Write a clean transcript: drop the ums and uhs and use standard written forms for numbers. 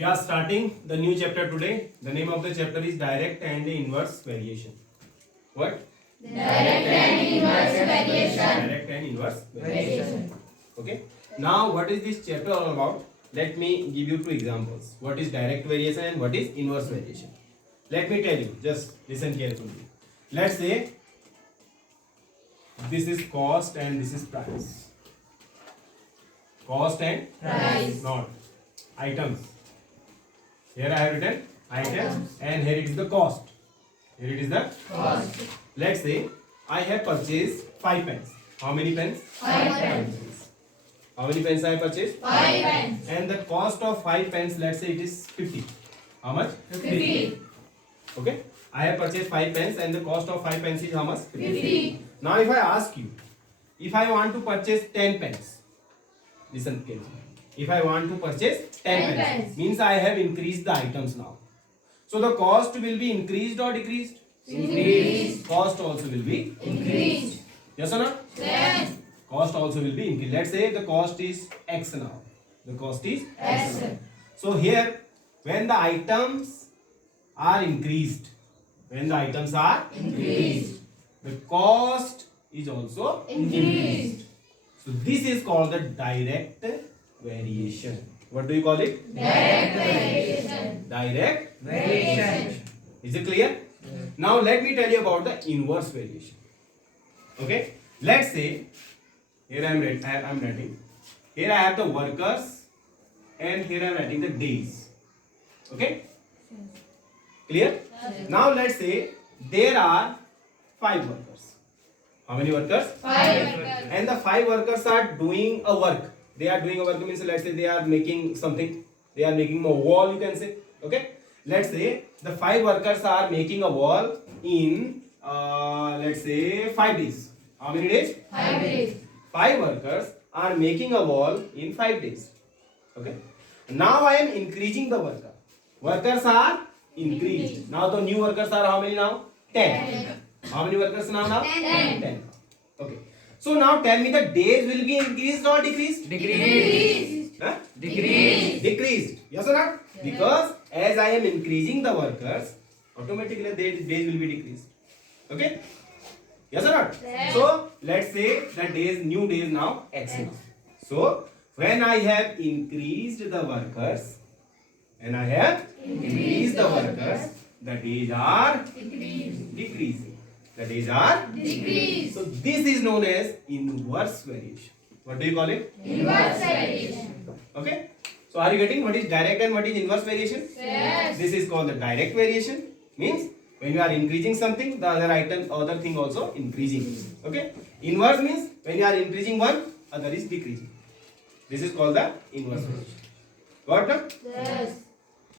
We are starting the new chapter today. The name of the chapter is direct and inverse variation. What? Direct and inverse variation. Direct and inverse variation. Okay. Now, what is this chapter all about? Let me give you two examples. What is direct variation and what is inverse variation? Let me tell you. Just listen carefully. Let's say this is cost and this is price. Cost and Price. not items. Here I have written items and here it is the cost. Here it is the Cost. Let's say I have purchased 5 pens. How many pens? 5 pens. How many pens I have purchased? 5 pens. And the cost of 5 pens, let's say it is 50. How much? 50. Okay. I have purchased 5 pens and the cost of 5 pens is how much? 50. Now if I ask you, if I want to purchase 10 pens, listen carefully. If I want to purchase 10 pens, means I have increased the items now. So the cost will be increased or decreased? Increased. Cost also will be Increased. Yes or not? Yes. Cost also will be increased. Let's say the cost is X now. The cost is X. So here, when the items are increased, Increased. the cost is also Increased. So this is called the direct variation. What do you call it? Direct variation. Direct. Variation. Is it clear? Now let me tell you about the inverse variation. Okay. Let's say here I am writing. Here I have the workers and here I am writing the days. Okay. Clear? Now let's say there are 5 workers. How many workers? 5 workers. And the 5 workers are doing a work. They are doing a work means let's say they are making something. They are making a wall, you can say. Okay. Let's say the 5 workers are making a wall in let's say 5 days. How many days? 5 days. 5 workers are making a wall in 5 days. Okay. Now I am increasing the worker. Workers are increased. Now the new workers are how many now? 10. How many workers now? 10. Okay. So now tell me the days will be increased or decreased? Decreased. Huh? Decreased. Yes or not? Because as I am increasing the workers, automatically the days will be decreased. Okay? Yes or not? Yes. So let's say the new days now X now. So when I have increased the workers, the days are decreasing. The days are Decreased. So this is known as inverse variation. What do you call it? Inverse variation. Okay. So are you getting what is direct and what is inverse variation? Yes. This is called the direct variation. Means when you are increasing something, the other thing also increasing. Okay. Inverse means when you are increasing one, other is decreasing. This is called the inverse variation. Got it? Yes.